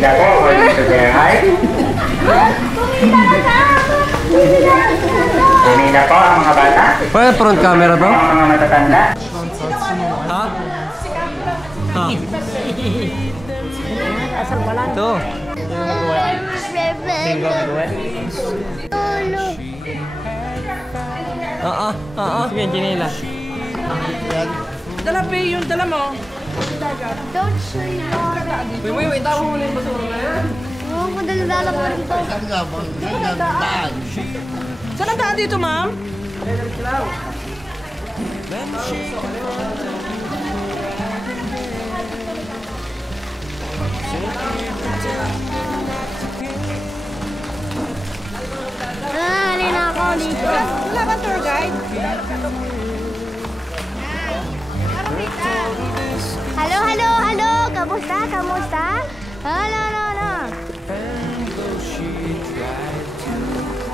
Tumida po, according to their height. Tumida po ang mga bata. Pwede front camera to? Ang mga matatanda. Ha? Ha? Ito. Sige, Janela. Dala pa yung dala mo. Don't show you. Wait, itawa mo na yung basura na yan. Oo, madala pa rin to. Saan ang daan dito, ma'am? Halina ako dito. Wala ba tour guide? Hello. Kamusta? Hello.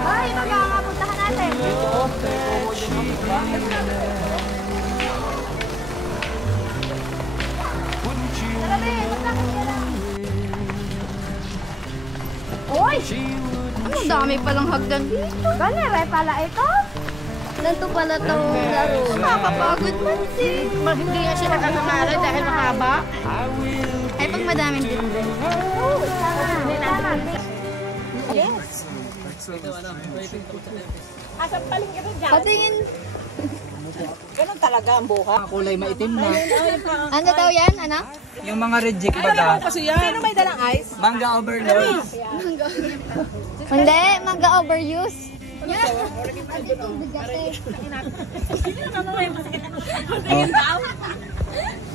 Ay, magkakapuntahan natin. Oy! Ang dami palang hagdan dito. Ganere pala ito. Ganito pala itong laro. Nakakapagod man si. Hindi nga siya nakakamaral dahil mahaba. Ay, pag madaming din. Oo, tama. Yes. Asang paling ka dyan. Patingin. Ganun talaga ang buha. Kulay maitim na. Ano daw yan, anak? Yung mga reject ba daw? Kasi yan. Sino may dalang ice? Manga overload. Hindi, mag-overuse.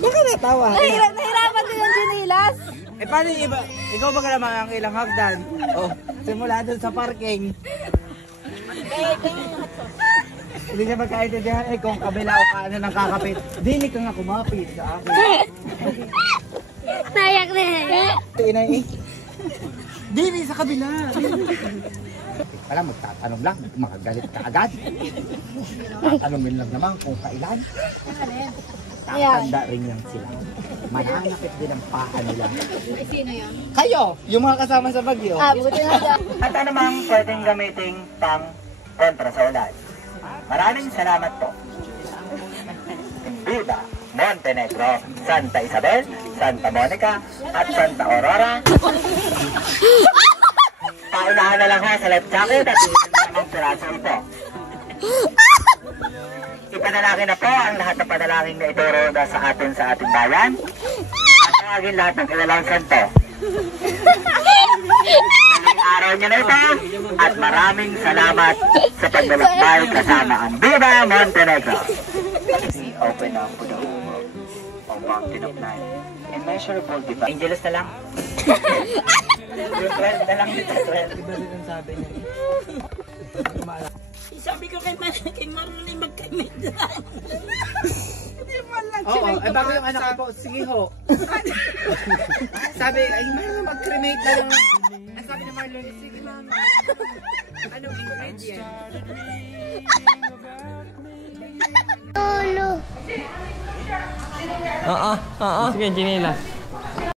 Bakit natawa? Nahirapan din yung chinilas. Eh paano yung iba? Ikaw ba ka naman ang ilang hagdan? Oh, simula doon sa parking. Hindi niya magkaintindihan eh kung kabila o kaano ng kakapit. Dili ka nga kumapit sa akin. Nayak na Inay eh. Dili sa kabila. Pala magtatanong lang, makagalit ka agad. Tatanungin lang naman kung kailan. Tatanda rin lang sila. Mananakit din ang paa nila. Sino yan? Kayo, yung mga kasama sa bagyo. Buti na dyan. At anumang pwedeng gamitin pang kontra sa ulan. Maraming salamat po. Buda, Montenegro, Santa Isabel, Santa Monica, at Santa Aurora. Paunahan na lang ha sa life jacket at ilan ng piraso ito. Ipanalangin na po ang lahat ng panalangin na ituro na sa ating bayan at tawagin lahat ng kilalang santo. Maling araw niyo na ito at maraming salamat sa paglalakbay kasama ang Viva Montenegro. Open up to the world of Mountain of Night. Immeasurable divine. Angelus na lang. 12 na lang dito, 12. Iba rin ang sabi niya. Sabi ko kay Marlon mag-cremate na. Oo, eh bago yung anak ko po, sige ho. Sabi, ay Marlon mag-cremate na lang. Ang sabi ni Marlon, sige mama. Anong ingredient? Lolo. Sige, Janela.